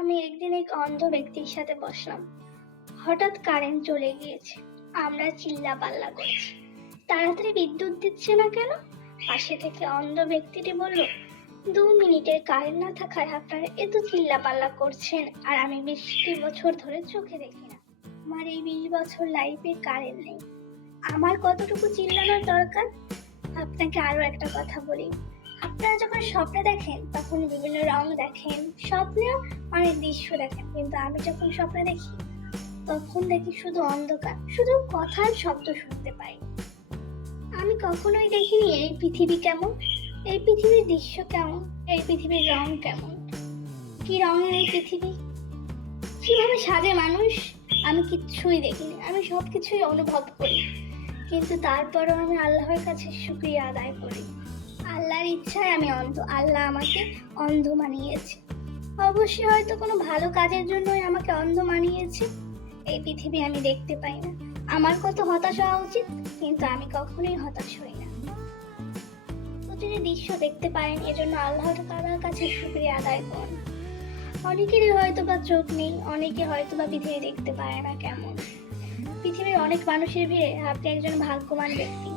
আমি একদিন এক অন্ধ ব্যক্তির সাথে বসলাম। হঠাৎ কারেন্ট চলে গিয়েছে। আমরা চিল্লা পাল্লা করছি। তাড়াতাড়ি বিদ্যুৎ দিচ্ছে না কেন? পাশে থেকে অন্ধ ব্যক্তিটি বলল, দু মিনিটের কারেন্ট না থাকায় আপনারা এত চিল্লা পাল্লা করছেন আর আমি বিশটি বছর ধরে চোখে দেখি না। আমার এই বিশ বছর লাইফে কারেন্ট নেই। আমার কতটুকু চিল্লানোর দরকার? আপনাকে আরও একটা কথা বলি। আপনারা যখন স্বপ্ন দেখেন, তখন বিভিন্ন রং দেখেন। স্বপ্নেও অনেক দৃশ্য দেখেন, কিন্তু আমি যখন স্বপ্ন দেখি, তখন দেখি শুধু অন্ধকার, শুধু কথার শব্দ শুনতে পাই। আমি কখনোই দেখিনি এই পৃথিবী কেমন, এই পৃথিবীর দৃশ্য কেমন, এই পৃথিবীর রং কেমন। কি রঙের এই পৃথিবী? কীভাবে সাজে মানুষ? আমি কিচ্ছুই দেখিনি, আমি সব কিছুই অনুভব করি। কিন্তু তারপরও আমি আল্লাহর কাছে শুক্রিয়া আদায় করি। আল্লাহর ইচ্ছায় আমি অন্ধ, আল্লাহ আমাকে অন্ধ মানিয়েছে অবশ্যই হয়তো কোনো ভালো কাজের জন্যই আমাকে অন্ধ মানিয়েছে এই পৃথিবী আমি দেখতে পাই না। আমার কত হতাশ হওয়া উচিত, কিন্তু আমি কখনোই হতাশ হই না। প্রতিটি দৃশ্য দেখতে পারেন, এজন্য আল্লাহ তাআলার কাছে শুক্রিয়া আদায় করুন। অনেকেরই হয়তো বা চোখ নেই, অনেকে হয়তো বা পৃথিবী দেখতে পারে না কেমন। পৃথিবীর অনেক মানুষের ভিড়ে আপনি একজন ভাগ্যবান ব্যক্তি।